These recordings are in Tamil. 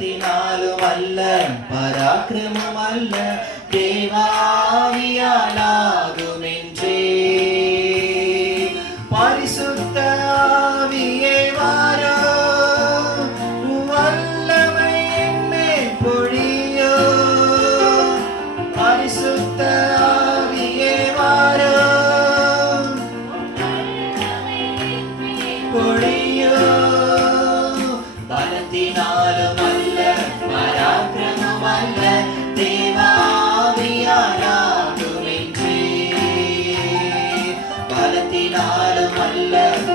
பலத்தினாலும் அல்ல, பராக்கிரமும் அல்ல, தேவாவியாலாகுமென்றே. பரிசுத்த ஆவியே வாரும், வல்லமை என்மேல் பொழியும். பரிசுத்த ஆவியே வாரும், பொழியும். பலத்தினாலும் அல்ல, பராக்கிரமும் அல்ல, தேவாவியாலாகுமென்றே. பலத்தினாலும் அல்ல,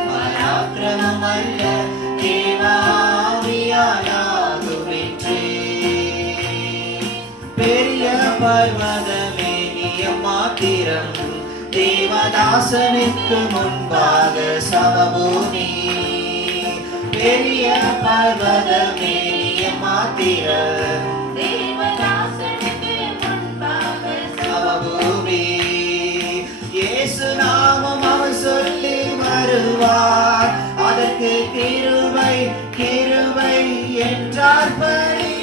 பராக்கிரமும் அல்ல, தேவாவியாலாகுமென்றே. பெரிய பர்வதமே நியமாத்திரம், தேவதாசனுக்கு முன்பாக சமபூமி. பெரிய பர்வதமே நியமாத்திரம், தேவதாசனுக்கு முன்பாக சமபூமி. இயேசு நாமம் அவர் சொல்லி வருவார், அதற்கு கிருபை கிருபை என்றார் பலி.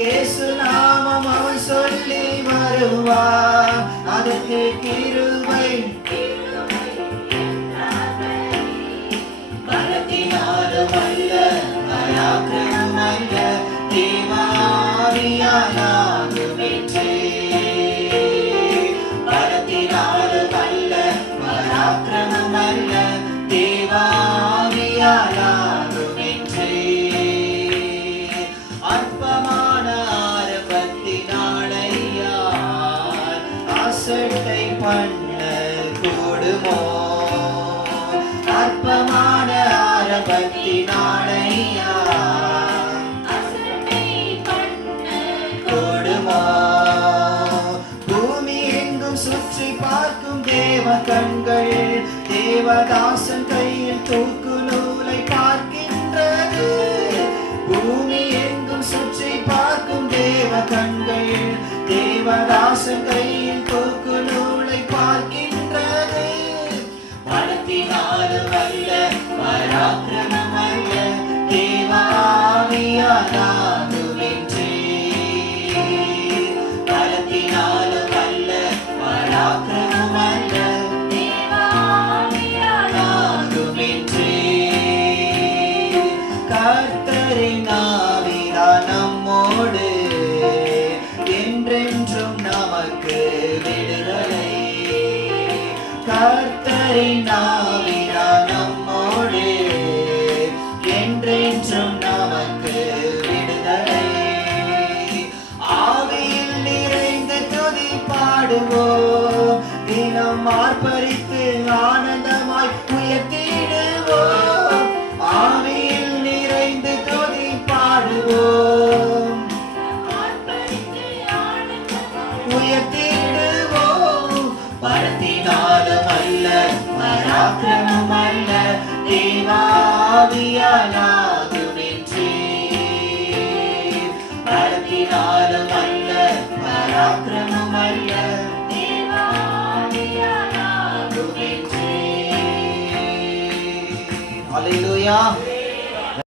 இயேசு நாமம் அவர் சொல்லி வருவார், அதற்கு கிருபை கிருபை என்றார் பலி. பலத்தினாலும் அல்ல, பராக்கிரமும் அல்ல, தேவாவியாலாகுமென்றே. பலத்தினாலும் அல்ல, பராக்கிரமும் அல்ல, தேவாவியாலாகுமென்றே. அற்பமான ஆரம்பத்தினாலையா அசட்டை பண்ண கூடுமோ? அற்பமான ஆரம்பத்தினாலையா அசட்டை பண்ண கூடுமோ? பூமி எங்கும் சுற்றி பார்க்கும் தேவ கண்கள், தேவதாசன் கையில் தூக்கு நூலை பார்க்கின்றது. பூமி எங்கும் சுற்றி பார்க்கும் தேவ கண்கள், தேவதாசன் கையில் தூக்கு நூலை பார்க்கின்றது. பலத்தினாலும் அல்ல, பராக்கிரமும் அல்ல, தேவாவியாலாகுமென்றே. பலத்தினாலும் அல்ல, பராக்கிரமும் அல்ல, தேவாவியாலாகுமென்றே. கர்த்தரின் ஆவிதான் நம்மோடு, என்றென்றும் நமக்கு விடுதலை. கர்த்தரின் ஆவிதான் நம்மோடு, என்றென்றும் நமக்கு விடுதலை. ஆவியில் நிறைந்து துதி பாடுவோம், தினம் ஆர்ப்பரித்து ஆனந்தமாய் உயர்த்திடுவோம். ஆவியில் நிறைந்து துதி பாடுவோம், ஆர்ப்பரித்து ஆனந்தமாய் உயர்த்திடுவோம். பலத்தினாலும் அல்ல, பராக்கிரமும் அல்ல, தேவாவியாலாகுமென்றே. பலத்தினாலும் அல்ல, பராக்கிரமும் அல்ல, தேவாவியாலாகுமென்றே. ஹல்லேலூயா.